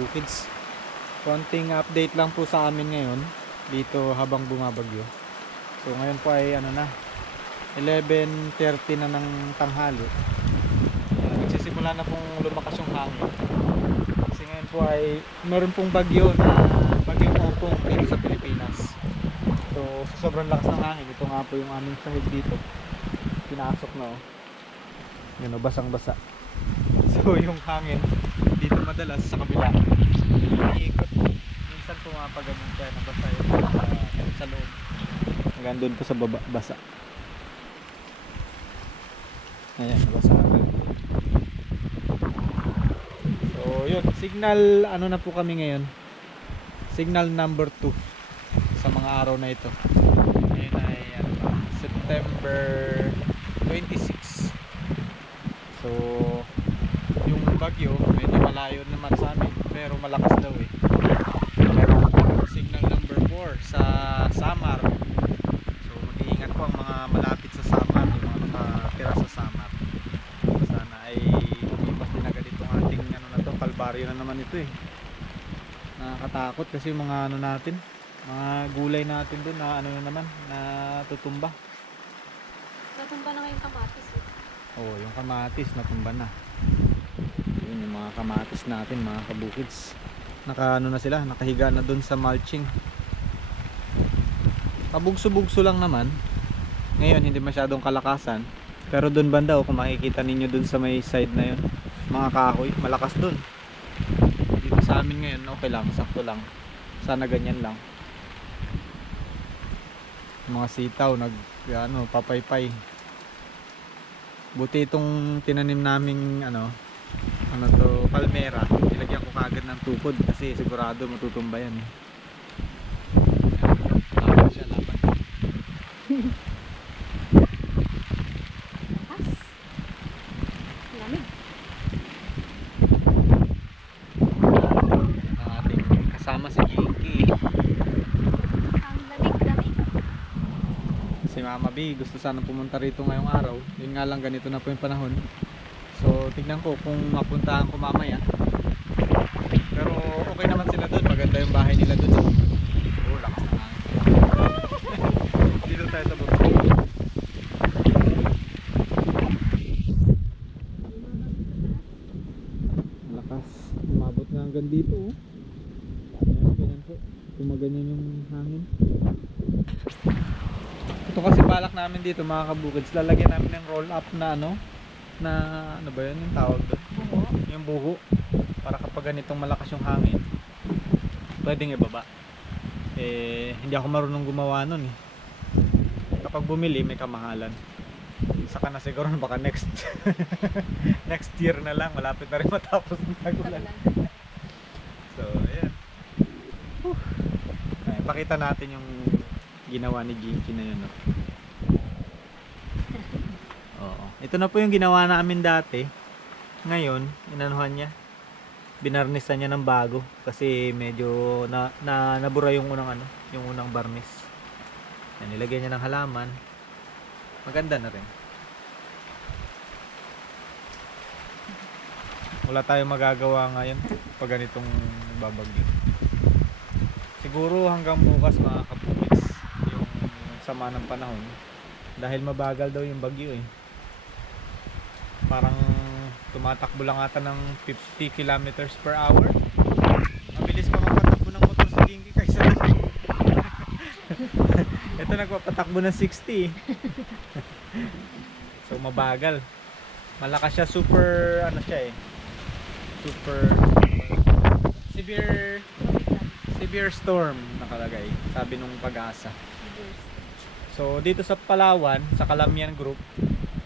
kabukids. Konting update lang po sa amin ngayon dito habang bumabagyo. So ngayon po ay ano na 11.30 na ng tanghali. Nagsisimula na pong lumakas yung hangin. Kasi ngayon po ay meron pong bagyo na bagyong opong dito sa Pilipinas. So sobrang lakas ng hangin, ito nga po yung aming sahig dito. Pinasok na oh. Yan o, basang basa. So yung hangin madalas sa kabila. Iikot. Minsan pumapaganon kaya nabasa yung uh, sa loob. Hanggang doon po sa baba, basa. Ayan, nabasa. So yun, signal ano na po kami ngayon. Signal number 2 sa mga araw na ito. Ngayon ay ano September 26. So, yung bagyo, medyo malayo naman sa amin, pero malakas daw eh. Meron signal number 4 sa Samar. So, mag-iingat po ang mga malapit sa Samar, yung mga nakatira sa Samar. Sana ay umipas din agad itong ating ano na to, kalbaryo na naman ito eh. Nakakatakot kasi yung mga ano natin, mga gulay natin doon na ano na naman, na tutumba. Natumba na ngayong kamatis eh. Oo, yung kamatis natumba na. Yun yung mga kamatis natin, mga kabukids. Naka ano na sila, nakahiga na dun sa mulching. Pabugso-bugso lang naman. Ngayon hindi masyadong kalakasan. Pero dun banda oh, kung makikita ninyo dun sa may side na yun, mga kahoy, malakas dun. Dito sa amin ngayon, okay lang, sakto lang. Sana ganyan lang. Mga sitaw, nag, ano, papaypay. Buti itong tinanim naming ano, ano to, palmera. Nilagyan ko kagad ng tukod kasi sigurado matutumba yan. eh. Laban siya, laban. Lakas. Lamig. Ang kasama si Jinky. Ang lamig-lamig. Si Mama B gusto sana pumunta rito ngayong araw. Yun nga lang ganito na po yung panahon. Tignan ko kung mapuntahan ko mamaya. Pero okay naman sila doon. Maganda yung bahay nila doon. Oh, lakas hangin. Dito tayo sa. Lakas. Umabot nga hanggang dito. Oh. Ayan, ganyan po. Kumaganyan yung hangin. Ito kasi balak namin dito mga kabukids, lalagyan namin ng roll up na ano, na ano ba yun yung tawag doon? Buho. Yung buho. Para kapag ganitong malakas yung hangin, pwedeng ibaba. Eh, hindi ako marunong gumawa nun eh. Kapag bumili, may kamahalan. Saka na siguro baka next next year na lang, malapit na rin matapos ng tagulan. So, ayan. Whew. Ay, pakita natin yung ginawa ni Jinky na yun. No? Oo. Ito na po yung ginawa namin dati. Ngayon, inanuhan niya. Binarnisan niya ng bago kasi medyo na, na nabura yung unang ano, yung unang barnis. Yan, nilagyan niya ng halaman. Maganda na rin. Wala tayong magagawa ngayon pag ganitong babagyo. Siguro hanggang bukas mga yung sama ng panahon dahil mabagal daw yung bagyo eh. Parang tumatakbo lang ata ng 50 kilometers per hour. Mabilis pa magpatakbo ng motor sa Gingi kaysa Ito nagpapatakbo ng 60. so mabagal. Malakas siya super ano siya eh. Super severe severe storm nakalagay sabi nung pag-asa so dito sa Palawan sa Calamian Group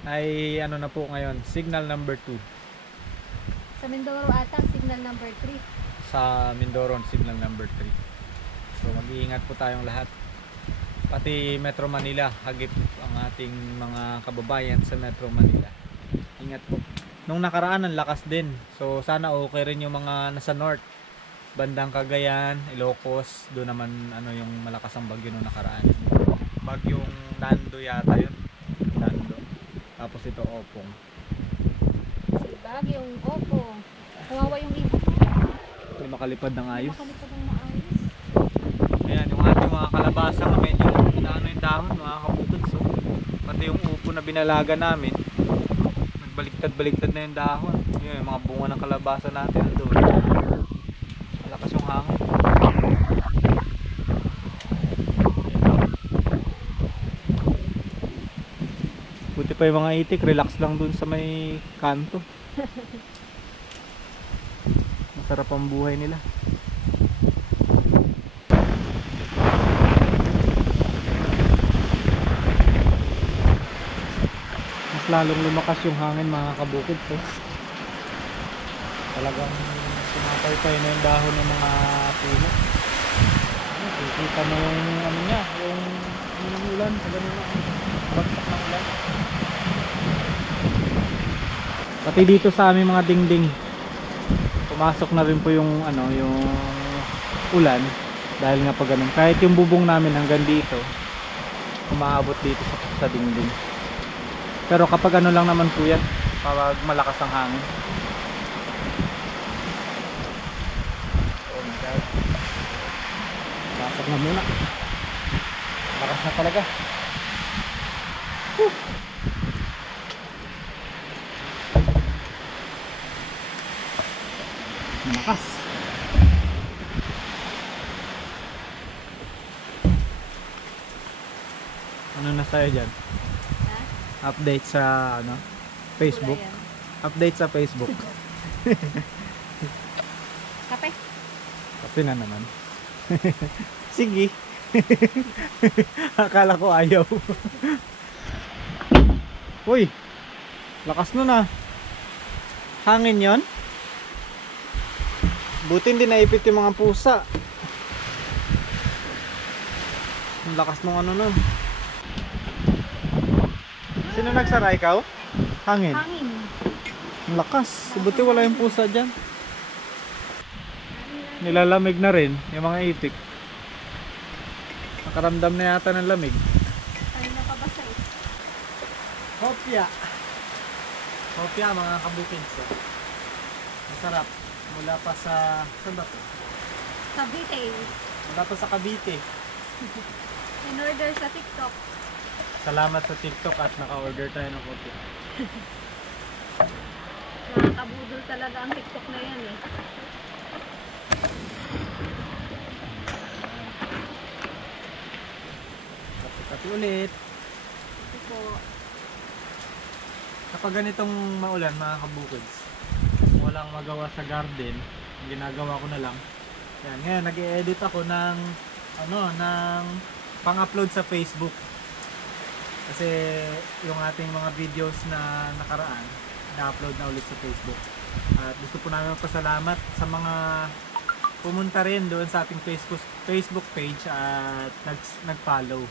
ay ano na po ngayon signal number 2 Sa Mindoro ata, signal number 3. sa Mindoro signal number 3 so mag-iingat po tayong lahat. Pati Metro Manila hagip ang ating mga kababayan sa Metro Manila. Ingat po. Nung nakaraan ang lakas din. So sana okay rin yung mga nasa north. Bandang Cagayan, Ilocos doon naman ano yung malakas ang bagyo nung nakaraan. Bagyong Nando yata yun tapos ito Opong Si Bagyong Opo. Kawawa yung ibon. Hindi makalipad ng ayos. Makalipad ng maayos. Ayan, yung ating mga kalabasa nga medyo inaano yung dahon, mga kabukod. So, pati yung upo na binalaga namin, nagbaliktad-baliktad na yung dahon. Yun, yung mga bunga ng kalabasa natin doon. Malakas yung hangin. Buti pa yung mga itik, relax lang dun sa may kanto. Masarap ang buhay nila. mas lalong lumakas yung hangin mga kabukid po. Talagang sumakay na yung dahon ng mga puno. Ano, Kikita mo yung ano niya, yung ano ng ulan, ganun na bagsak ng ulan. Pati dito sa aming mga dingding, pumasok na rin po yung ano, yung ulan dahil nga pag ganun. Kahit yung bubong namin hanggang dito, umaabot dito sa, sa dingding. Pero kapag ano lang naman po yan, kapag malakas ang hangin. Oh my God. Pasok na muna. Malakas na talaga. Whew. Malakas. Sa'yo dyan? Ha? update sa ano Facebook. Update sa Facebook. Kape. kasi na naman. Sige. Akala ko ayaw. Uy lakas nun ah. Hangin yon buti hindi naipit yung mga pusa. Ang lakas nung ano nun sino nagsara ikaw? hangin Hangin. Ang lakas. Buti wala yung pusa dyan. Nilalamig na rin yung mga itik. Nakaramdam na yata ng lamig. Tayo na pabasa eh. Hopya. Hopya mga kabukids. oh. Masarap. Mula pa sa... Saan ba to? Cavite. Mula pa sa Cavite. In order sa TikTok. Salamat sa TikTok at naka-order tayo ng hopya. Nakakabudol talaga ang TikTok na yan eh. Kapi ulit. Ito po. Kapag ganitong maulan mga kabukids, walang magawa sa garden, ginagawa ko na lang. Yan, ngayon nag-edit ako ng ano, ng pang-upload sa Facebook. Kasi yung ating mga videos na nakaraan, na-upload na ulit sa Facebook. At gusto po namin magpasalamat sa mga pumunta rin doon sa ating Facebook Facebook page at nag nag-follow.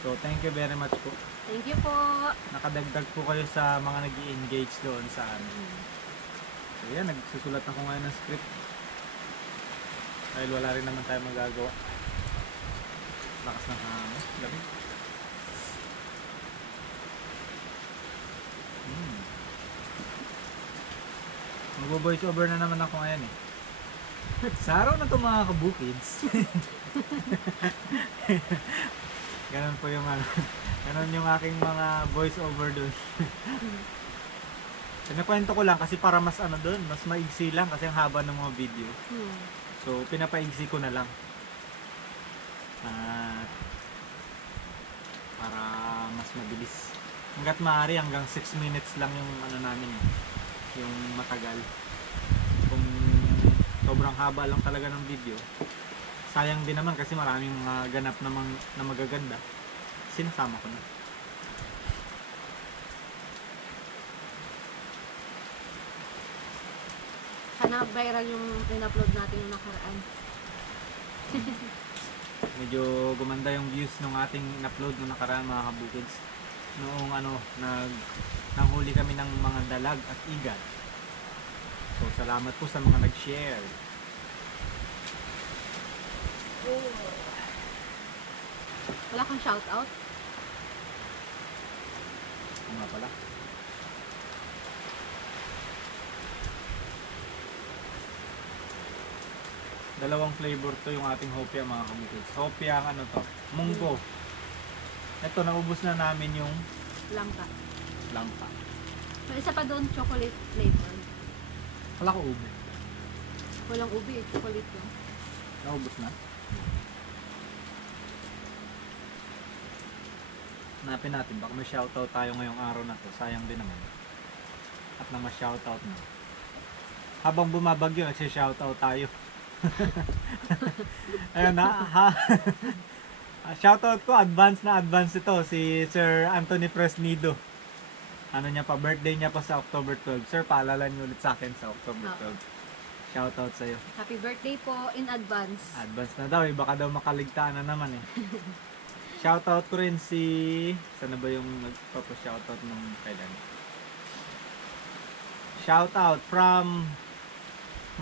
So thank you very much po Thank you po. nakadagdag po kayo sa mga nag engage doon sa amin. Hmm. So yan, nagsusulat ako ngayon ng script. Dahil wala rin naman tayo magagawa. Lakas ng hangin. Lamig. Magbo-voice over na naman ako ngayon eh. Sa araw na to mga kabukids. Ganun po yung ano. Ganun yung aking mga voice over doon. Pinakwento ko lang kasi para mas ano doon, mas maigsi lang kasi ang haba ng mga video. Hmm. So, pinapaigsi ko na lang. At para mas mabilis. Hanggat maaari hanggang 6 minutes lang yung ano namin eh, yung matagal. Kung sobrang haba lang talaga ng video, sayang din naman kasi maraming mga ganap na, mang, na magaganda. Sinasama ko na. Sana viral yung in-upload natin yung nakaraan. medyo gumanda yung views ng ating in-upload nung nakaraan mga kabukids noong ano nag nanghuli kami ng mga dalag at igat so salamat po sa mga nag-share Wala kang shoutout? ano nga pala Dalawang flavor to yung ating hopia mga kabukid. Hopia ang ano to, munggo. Ito, naubos na namin yung Langka. Langka. May isa pa doon, chocolate flavor. Wala ko ube. Walang ubi, eh, chocolate yun. Naubos na. Hanapin natin, baka may shoutout tayo ngayong araw na to. Sayang din naman. At na ma-shoutout na. Habang bumabagyo, nagsi-shoutout tayo. Ayun na, ha? Shoutout ko, advance na advance ito, si Sir Anthony Fresnido. Ano niya pa, birthday niya pa sa October 12. Sir, paalala niyo ulit sa akin sa October Oo. 12. Shoutout sa'yo. Happy birthday po in advance. Advance na daw eh, baka daw makaligtaan na naman eh. Shoutout ko rin si... Sana ba yung nagpapa-shoutout nung kailan? Shoutout from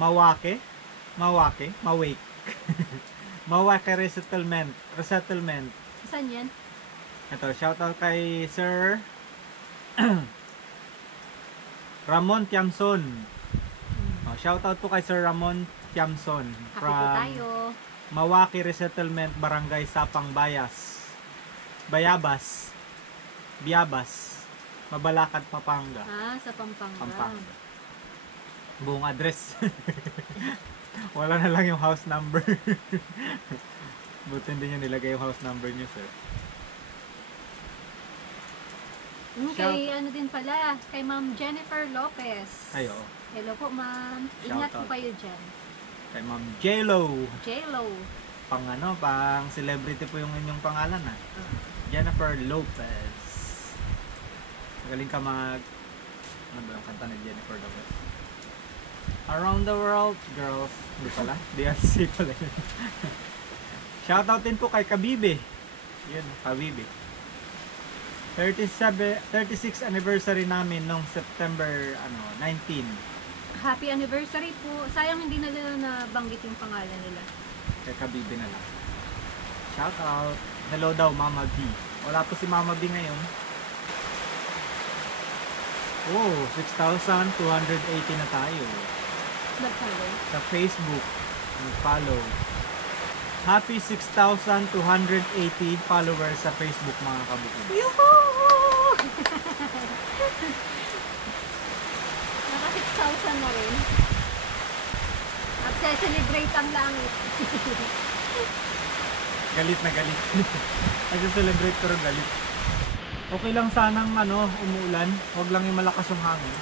Mawake? Mawake? Mawake. Mawake Resettlement. Resettlement. Saan yan? Ito, shoutout kay Sir Ramon Tiamson. Oh, shoutout po kay Sir Ramon Tiamson Happy po from tayo. Mawaki Resettlement Barangay Sapang Bayas. Bayabas. Biabas. Mabalakad, Papanga. Ah, sa Pampanga. Pampanga. Buong address. Wala na lang yung house number. Buti hindi nyo nilagay yung house number nyo, sir. Mm, kay ano din pala, kay Ma'am Jennifer Lopez. Ay, oo. Hello po, ma'am. Ingat po kayo dyan. Kay Ma'am J-Lo. J-Lo. Pang ano, pang celebrity po yung inyong pangalan, ah. Ah, Jennifer Lopez. Magaling ka mag... Ano ba yung kanta ni Jennifer Lopez? Around the World, Girls. Hindi pala. DRC pala yun. Shoutout din po kay Kabibe. Yun, Kabibe. 37, 36 anniversary namin nung September ano 19. happy anniversary po. Sayang hindi na nila nabanggit yung pangalan nila. Kay Kabibe na lang. Shoutout. Hello daw, Mama B. Wala po si Mama B ngayon. Oh, 6,280 na tayo. Nag-follow. sa Facebook. Follow. Happy 6,280 followers sa Facebook mga kabukid. Yuhuu! Naka 6,000 na rin. At celebrate ang langit. Galit na galit. Nag-celebrate pero galit. Okay lang sanang ano, umuulan. Huwag lang yung malakas yung hangin.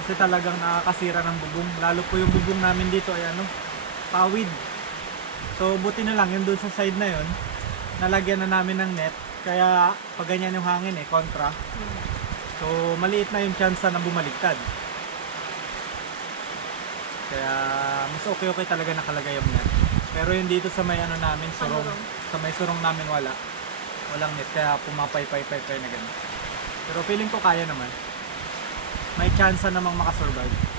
Kasi talagang nakakasira ng bubong. Lalo po yung bubong namin dito ay ano, pawid. So buti na lang yun doon sa side na yun. Nalagyan na namin ng net. Kaya pag ganyan yung hangin eh, kontra. So, maliit na yung chance na bumaligtad. Kaya, mas okay-okay talaga nakalagay yung net. Pero yung dito sa may ano namin, surong, sa may surong namin wala. Walang net, kaya pumapay-pay-pay-pay na ganun. Pero feeling ko kaya naman. May chance namang makasurvive.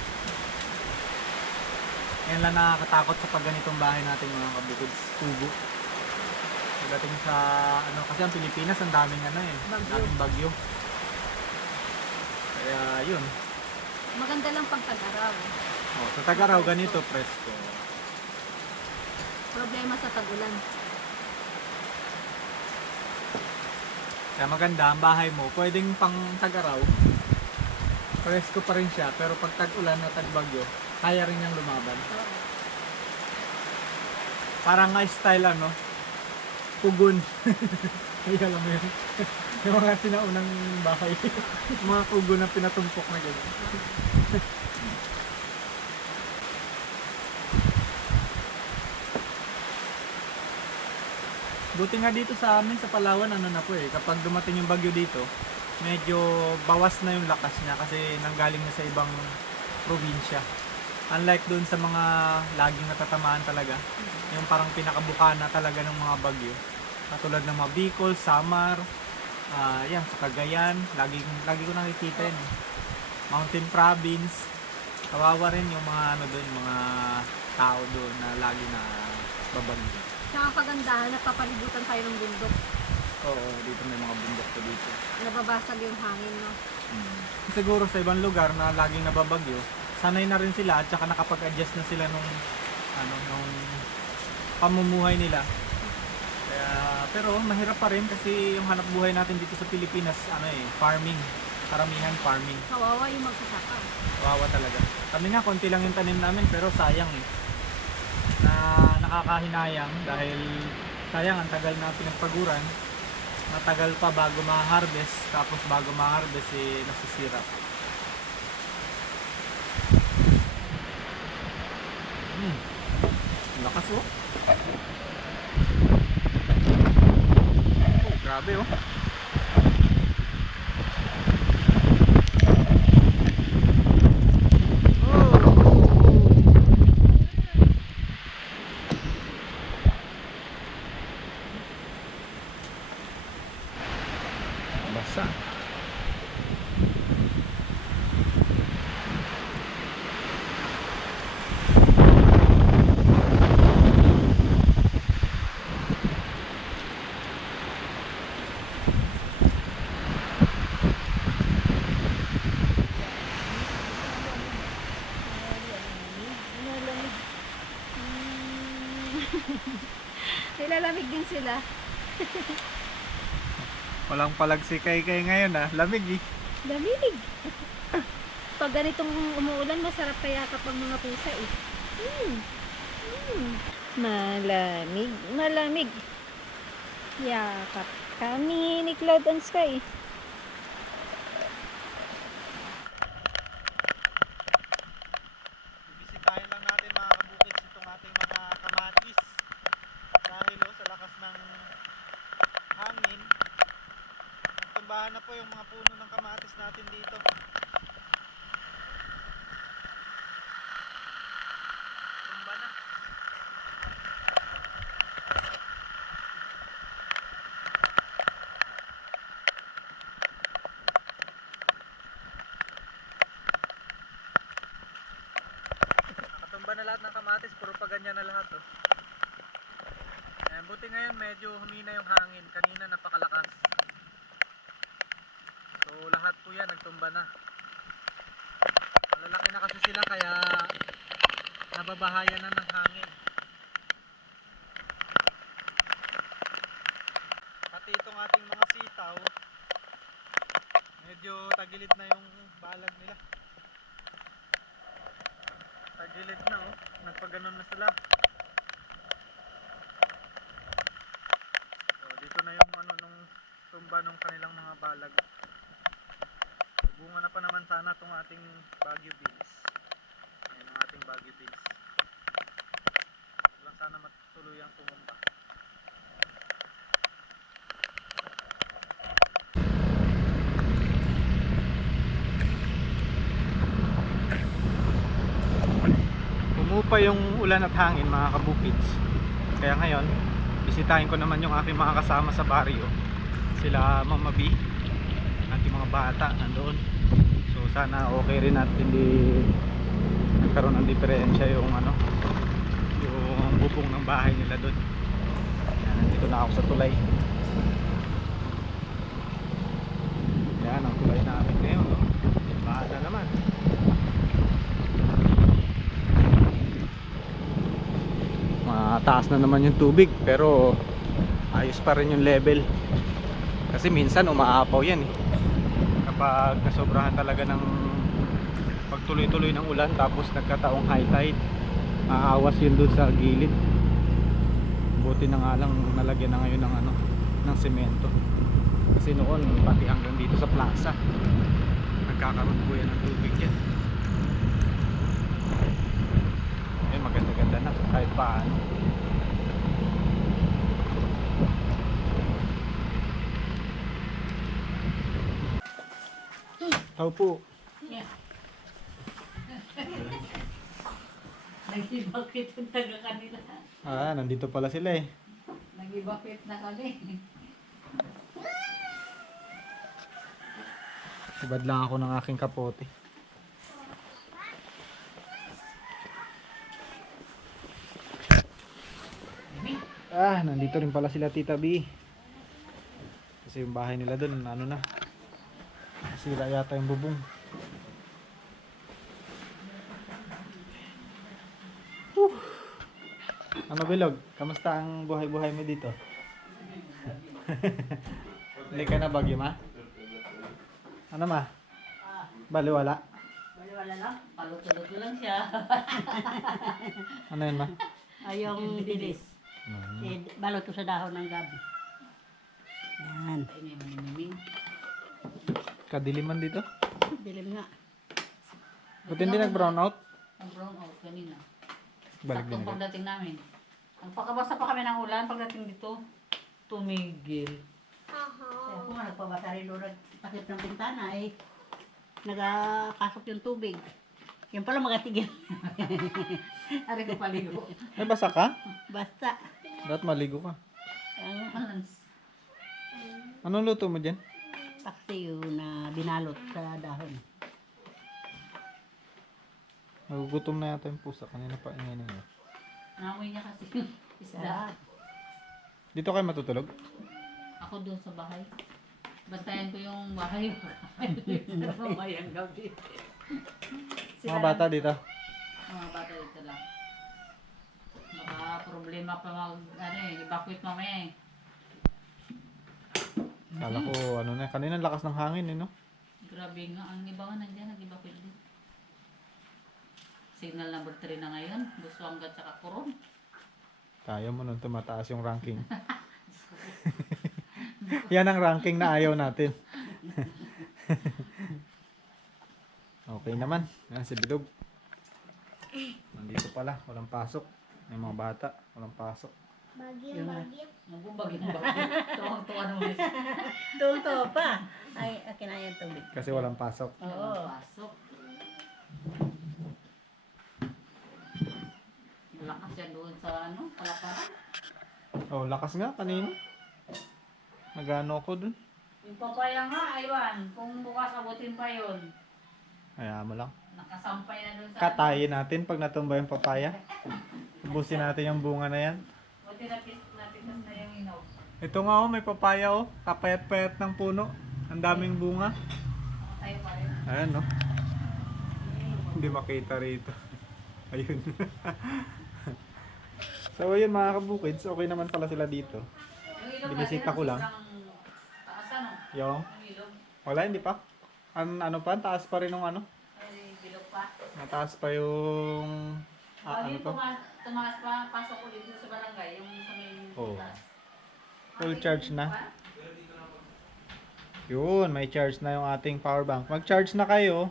Yan lang nakakatakot sa pag ganitong bahay natin mga kabukid. Tubo. Pagdating sa, ano, kasi ang Pilipinas, ang daming ano eh. Bagyo. Daming bagyo. Kaya yun. Maganda lang pag tag-araw. Oh, sa Tagaraw ganito presko. Problema sa tagulan. Kaya maganda ang bahay mo. Pwedeng pang Tagaraw. Presko pa rin siya. Pero pag tag-ulan o tag-bagyo, kaya rin niyang lumaban. Oo. Parang nga style ano, pugon. Ay, alam mo yun. yung mga sinaunang bahay. Mga pugon na pinatumpok na gano'n. Buti nga dito sa amin sa Palawan ano na po eh kapag dumating yung bagyo dito medyo bawas na yung lakas niya kasi nanggaling na sa ibang probinsya. Unlike doon sa mga laging natatamaan talaga, yung parang pinakabukana talaga ng mga bagyo. Katulad ng mga Bicol, Samar, ah yan, sa Cagayan, lagi, lagi ko nakikita yun. eh. Mountain Province, kawawa rin yung mga ano doon, mga tao doon na lagi na babagyo. Tsaka kagandahan, napapalibutan tayo ng bundok. Oo, dito may mga bundok to dito. Nababasag yung hangin, no? Siguro sa ibang lugar na laging nababagyo, sanay na rin sila at saka nakapag-adjust na sila nung ano nung pamumuhay nila. Kaya pero mahirap pa rin kasi yung hanap buhay natin dito sa Pilipinas ano eh farming. Karamihan farming. Kawawa yung magsasaka. Wawa talaga. Kami nga konti lang yung tanim namin pero sayang eh. Na nakakahinayang dahil sayang ang tagal na pinagpaguran. Matagal pa bago ma-harvest tapos bago ma-harvest eh nasisira. Hmm. Lakas oh. Oh, grabe oh. Sila. Walang palag si Kay Kay ngayon ah. Lamig eh. Lamig. Pag ganitong umuulan, masarap kaya kapag mga pusa eh. Hmm. Hmm. Malamig. Malamig. Yakap kami ni Cloud and Sky. Bibisitahin lang natin mga kabukits itong ating mga kamatis. Dahil oh, sa lakas ng hangin, nagtumbahan na po yung mga puno ng kamatis natin dito. Tumba na. Nakatumba na lahat ng kamatis, puro pa ganyan na lahat oh. Eh, buti ngayon medyo humina yung hangin, kanina napakalakas. So lahat po yan nagtumba na. Malalaki na kasi sila kaya nababahayan na ng hangin. Pati itong ating mga sitaw, medyo tagilid na yung balag nila. Tagilid na oh. Nagpaganon na sila. So, dito na yung ano nung tumba nung kanilang mga balag. Bunga na pa naman sana itong ating Baguio beans. Ayan ang ating Baguio beans. Lang sana matuluyang tumumba. Pumupa yung ulan at hangin mga kabukids. Kaya ngayon, bisitahin ko naman yung aking mga kasama sa barrio. Sila Mama B, ating mga bata nandoon. So sana okay rin at hindi nagkaroon ng diferensya yung ano, yung bubong ng bahay nila doon. Yan, nandito na ako sa tulay. Yan ang tulay namin ngayon. No? Baha na naman. Mataas na naman yung tubig pero ayos pa rin yung level. Kasi minsan umaapaw yan eh. Kapag nasobrahan talaga ng pagtuloy-tuloy ng ulan tapos nagkataong high tide aawas yun dun sa gilid. Buti na nga lang nalagyan na ngayon ng ano ng semento. Kasi noon pati hanggang dito sa plaza nagkakaroon po yan ng tubig yan. Ayun, maganda-ganda na kahit paano. Tao po. Nag-evacuate yung taga kanila. Ah, nandito pala sila eh. Nag-evacuate na kami. Ibad lang ako ng aking kapote. Ah, nandito rin pala sila Tita B. Kasi yung bahay nila doon, ano na. Sira yata yung bubong. Whew. Ano bilog? Kamusta ang buhay-buhay mo dito? Hindi ka na bagyo ma? Ano ma? Ah, Baliwala? wala lang. Paluto-luto lang siya. Ano yun ma? Ay, yung dilis. Hmm. Eh, balot ko sa dahon ng gabi. Yan. Ay, may. Kadiliman dito? Dilim nga. Buti hindi nag-brown out? Ang brown out kanina. Balik din Saktong agad. pagdating namin. Ang pagkabasa pa kami ng ulan, pagdating dito, tumigil. Kaya ako nga, nagpabasa rin doon, nagtakip ng bintana, eh, nagkasok yung tubig. Yan pala magatigil. Ari ko paligo. May basa ka? Basta. Dapat maligo ka. Ang. Anong luto mo dyan? Paksiw na binalot sa dahon. Nagugutom na yata yung pusa. Kanina pa ingay na yun. Nangamoy niya kasi yung isda. Dito kayo matutulog? Ako doon sa bahay. Bantayan ko yung bahay. Mamayang gabi. Mga bata dito. Mga bata dito lang. Baka problema pa mag, ano eh, evacuate mamaya eh. Kala ko ano na. Kanina ang lakas ng hangin eh no? Grabe nga, ang iba nga nandiyan, nag-evacuate din. Signal number 3 na ngayon, Busuanga at saka Coron. Kaya mo nun tumataas yung ranking. Yan ang ranking na ayaw natin. okay naman. Yan si Bidog. Nandito pala. Walang pasok. May mga bata. Walang pasok. Yung, Nagbubagi ng bagay. Tuwang-tuwa naman. Tulto pa. Ay, akin na yung tubig. Kasi walang pasok. Oo. Pasok. Malakas yan doon sa ano, palakaran. Oh, lakas nga kanina. Nagano ko dun. Yung papaya nga, aywan. Kung bukas abutin pa yun. Kaya mo lang. Nakasampay na doon sa... Katayin natin pag natumba yung papaya. Ubusin natin yung bunga na yan. Buti napis, napitas na yung inaw. Ito nga oh, may papaya oh. Kapayat-payat ng puno. Ang daming bunga. Tayo pa rin. Ayan no. Hindi makita rito. Ayun. so ayun mga kabukids, okay naman pala sila dito. Binisita natin, ko lang. Taas ano? Yung, wala hindi pa. An ano pa, taas pa rin ng ano. Ay, bilog pa. Mataas pa yung ah, Pag ano to. Tuma- tumaas pa, pasok ko dito sa barangay, yung sa may Oo. taas. Full charge na. Yun, may charge na yung ating power bank. Mag-charge na kayo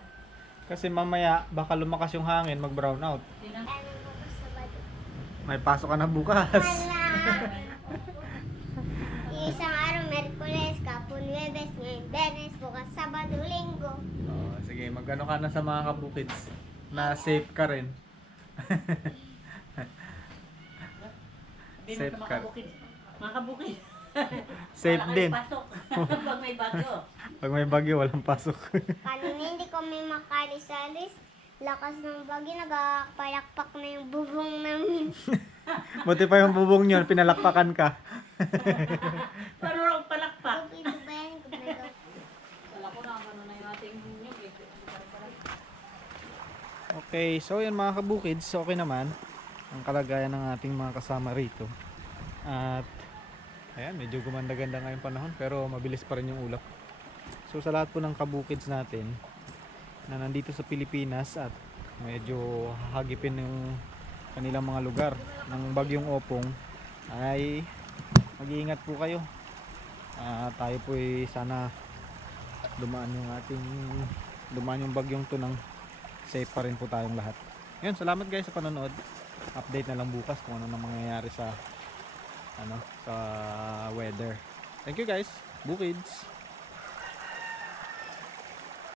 kasi mamaya baka lumakas yung hangin, mag-brown out. Tinang- May pasok ka na bukas. Isang araw, Merkules, kapon, Webes, ngayon, Benes, bukas, Sabado, Linggo. Oh, sige, magano ka na sa mga kabukids na safe ka rin. Hindi Safe ka. makabukid. Makabukid. Safe Wala ka din. pasok. Pag may bagyo. Pag may bagyo, walang pasok. Kanina hindi kami makalis-alis. Lakas ng bagyo, nagpalakpak na yung bubong namin. Buti pa yung bubong nyo, pinalakpakan ka. Parang palakpak. Ito ba yan? Kumbaga, Wala ko na, ano na yung ating nyug eh. Okay, so yun mga kabukids, okay naman ang kalagayan ng ating mga kasama rito. At ayan, medyo gumanda-ganda nga yung panahon pero mabilis pa rin yung ulap. So sa lahat po ng kabukids natin na nandito sa Pilipinas at medyo hagipin yung kanilang mga lugar ng bagyong opong ay mag-iingat po kayo. Ah, tayo po ay sana dumaan yung ating dumaan yung bagyong tunang safe pa rin po tayong lahat. Yun, salamat guys sa panonood. Update na lang bukas kung ano na mangyayari sa ano sa weather. Thank you guys. Bukids.